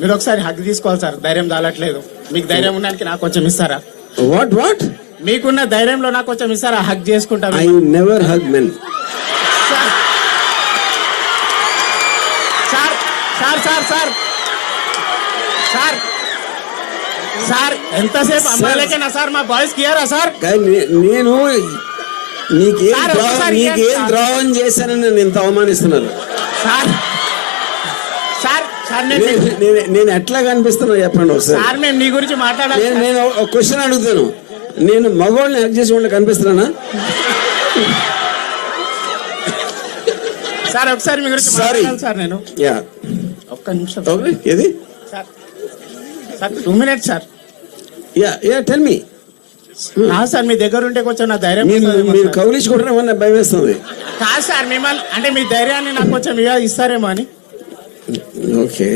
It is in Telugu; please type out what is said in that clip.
మీరు ఒకసారి హగ్ తీసుకోవాలి సార్, ధైర్యం చాలట్లేదు. మీకు ధైర్యం ఉండడానికి నాకు కొంచెం ఇస్తారా? వాట్ మీకున్న ధైర్యంలో నాకు కొంచెం ఇస్తారా? హగ్ చేసుకుంటా. I never hug men. Sir sir sir sir sir sir ఎంతసేపు అమ్మాయిలకేనా సార్? మా బాయ్స్ కియరా సార్? నేను నీకేం సార్, ఒకసారి ద్రోహం చేశానని నన్ను ఇంత అవమానిస్తున్నారు. సార్ సార్ సార్ నేను ఎట్లా కనిపిస్తున్నా చెప్పండి ఒకసారి. సార్ మేము నీ గురించి మాట్లాడాలి. నేను ఒక క్వశ్చన్ అడుగుతాను, నేను మగవాళ్ళని హక్ చేసి వాళ్ళు కనిపిస్తున్నానా? సార్ ఒకసారి మీ గురించి మాట్లాడాలి సార్. నేను ఒక్క నిమిషం. ఏది sir? Sir 2 minutes sir. Tell me. Sir మీ దగ్గర ఉంటే కొంచెం నా ధైర్యం. మీరు కౌలించుకుంటారేమో నాకు భయం వేస్తుంది. కాదు సార్, మిమ్మల్ని అంటే మీ ధైర్యాన్ని నాకు కొంచెం ఇస్తారేమో అని. ఓకే